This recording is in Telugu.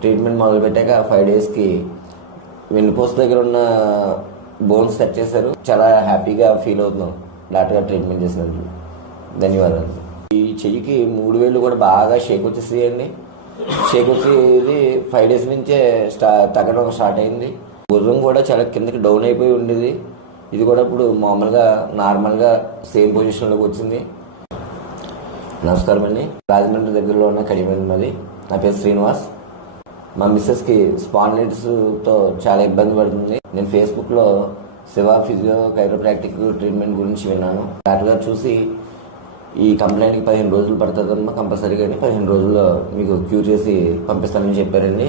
ట్రీట్మెంట్ మొదలుపెట్టాక 5 డేస్కి వెన్నుపూస దగ్గర ఉన్న బోన్స్ సెట్ చేశారు. చాలా హ్యాపీగా ఫీల్ అవుతున్నాం డాక్టర్ గారు ట్రీట్మెంట్ చేసినందుకు. ధన్యవాదాలు. ఈ చెయ్యికి 3 వేళ్ళు కూడా బాగా షేక్ వచ్చేసేయండి. షేక్ వచ్చేది 5 డేస్ నుంచే తగ్గడం స్టార్ట్ అయింది. గుర్రం కూడా చాలా కిందకి డౌన్ అయిపోయి ఉండేది. ఇది కూడా ఇప్పుడు మామూలుగా నార్మల్గా సేమ్ పొజిషన్లోకి వచ్చింది. నమస్కారం అండి. రాజమండ్రి దగ్గరలో ఉన్న కడిమంది మాది. నా పేరు శ్రీనివాస్. మా మిస్సెస్కి స్పాండిలైటిస్తో చాలా ఇబ్బంది పడుతుంది. నేను ఫేస్బుక్లో శివ ఫిజియో కైరోప్రాక్టిక్ ట్రీట్మెంట్ గురించి విన్నాను. డాక్టర్ గారు చూసి ఈ కంప్లైంట్కి 15 రోజులు పడుతుందమ్మా, కంపల్సరీగా 15 రోజుల్లో మీకు క్యూర్ చేసి పంపిస్తానని చెప్పారండి.